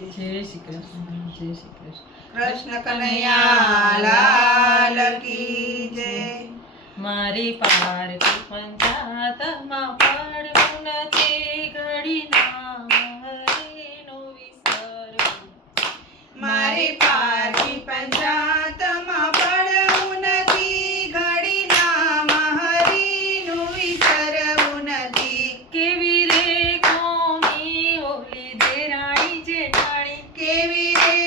જય શ્રી કૃષ્ણ જય શ્રી કૃષ્ણ કૃષ્ણ કનૈયા લાલ કી જય મારી પાર પંચાતમાં પડવું નથી ઘડી નામ હરિનું વિસરવું. મારી પારકી પંચાતમાં પડવું નથી ઘડી નામ હરિનું વિસરવું નથી કેવી રે કોની ઓલી દેરાણી જેઠાણી કેવી રે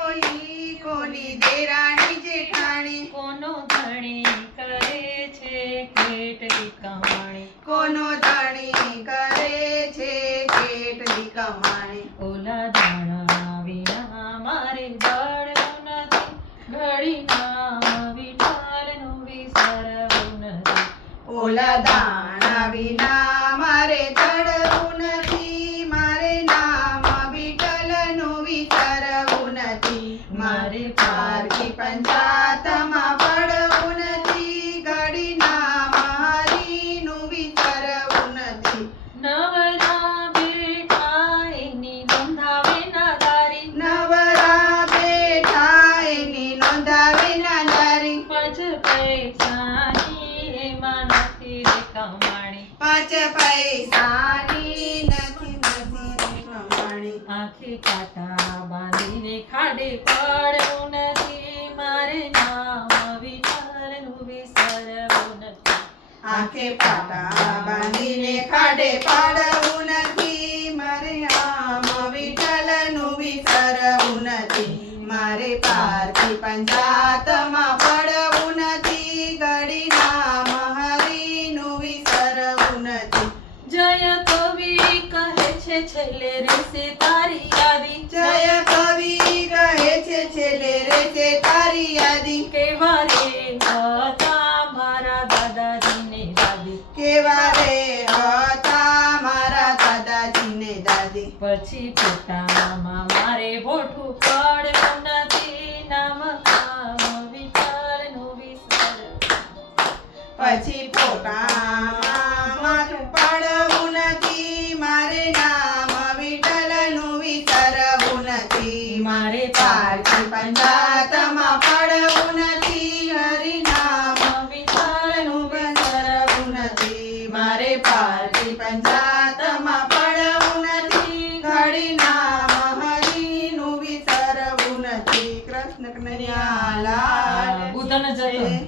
ઓલી કોની દેરાણી જેઠાણી કોનો ધણી કરે છે કેટલી કમાણી. કોનો ધણી કરે છે કેટલી કમાણી? ઓલા દાણા વિના મારે બળવું નથી. ઘડી નામ વિઠ્ઠલનું વિસરવું નથી. ઓલા દાણા વિના મારે ચડવું નથી. મારે નામ વિઠ્ઠલનું વિસરવું નથી. મારે પારકી પંચાતમાં પાંચ પૈસાની એમાં નથી કમાણી પાંચ પૈસાની નથી નથી કમાણી આંખે કાંટા બાંધીને ખાડે પડવું નથી. મારે નામ વિચારનું વિસરવું નથી. આખે પાટા બાંધીને ખાડે પાડવું નથી. મારે આમ વિઠ્ઠલનું વિસરવું નથી. મારે પારથી પંચાતમાં પડવું નથી ઘડી નામ હરીનું વિસરવું નથી જય કવિ કહે છે છેલ્લે રહેશે તારી યાદી. જય કવિ કહે છે છેલ્લે રે છે તારી યાદી. કેવા રે હતા મારા દાદાજીને દાદી? કેવા રે હતા મારા દાદાજીને દાદી? પછી પોતામાં મારે બોઠું પડવું નથી. નામ કામ નો વિસર પછી मारे पालखी पंचातमा पडवून ती हरी नाम विठ्ठलनु बसरवून ती मारे पालखी पंचातमा पडवून ती घडी नाम हरी नु विसरवून ती. कृष्ण कन्याला उदन जय